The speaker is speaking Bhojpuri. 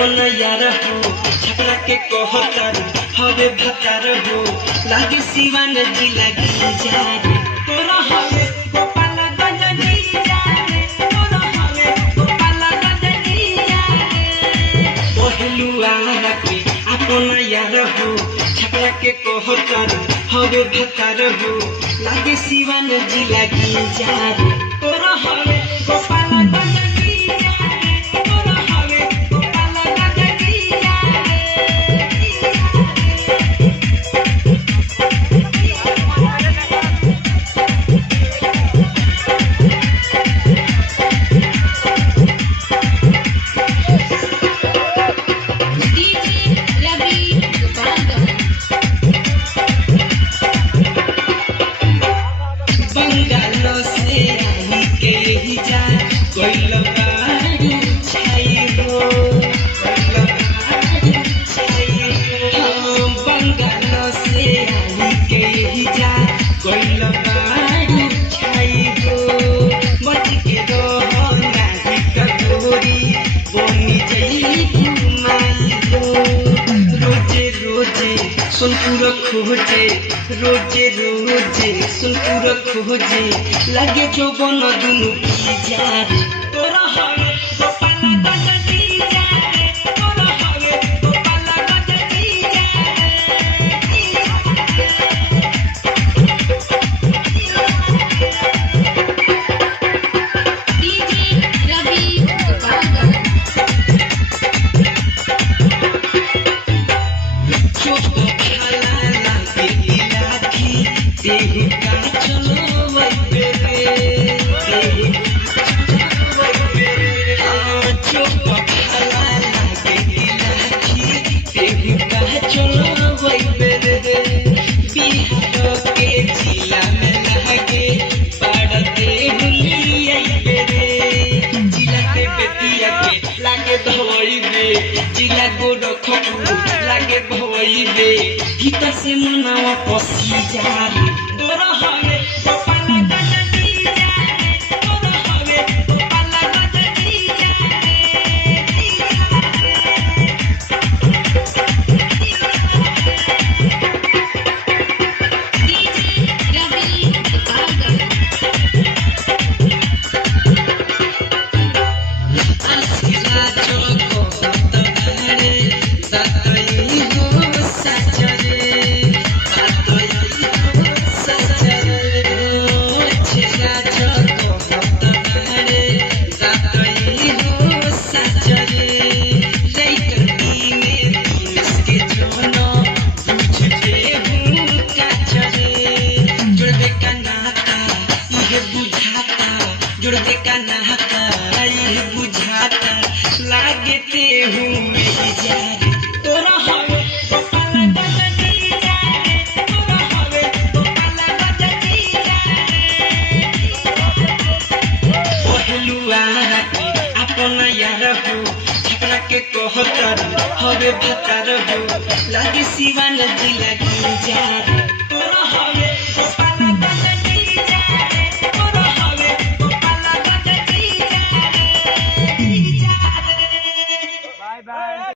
अपन यार हो छपरा के कहतर हवे भतार हो लागे सिवान जिला की जारे तोरा हवे गोपाल गंजनी जारे तोरा हवे गोपाल गंजनी जारे पहलुआ के अपन यार हो छपरा के कहतर हवे भतार हो लागे सिवान जिला की जारे तोरा हवे गोपाल गंजनी जारे तोरा हवे गोपाल गंजनी जारे सुनपुर खोजे रोजे रोजे सुनपुर खोजे लगे जोबन दुनु की जारे तोरा हवे गोपाल गंजनी जारे तोरा हवे गोपाल गंजनी जिला गोरखपुर लागे भइबे गीत से मनावा पसी जारे तोरा हवे गोपाल गंजनी जारे तोरा हवे गोपाल गंजनी जारे जुड़े का नाता ये बुझाता लागते हूँ मेरी जारे तोरा हवे गोपाल गंजनी जारे तोरा हवे गोपाल गंजनी जारे पहलुआ के अपन यार हो छपरा के कहतर हवे भतार हो लागे सिवान जिला की जारे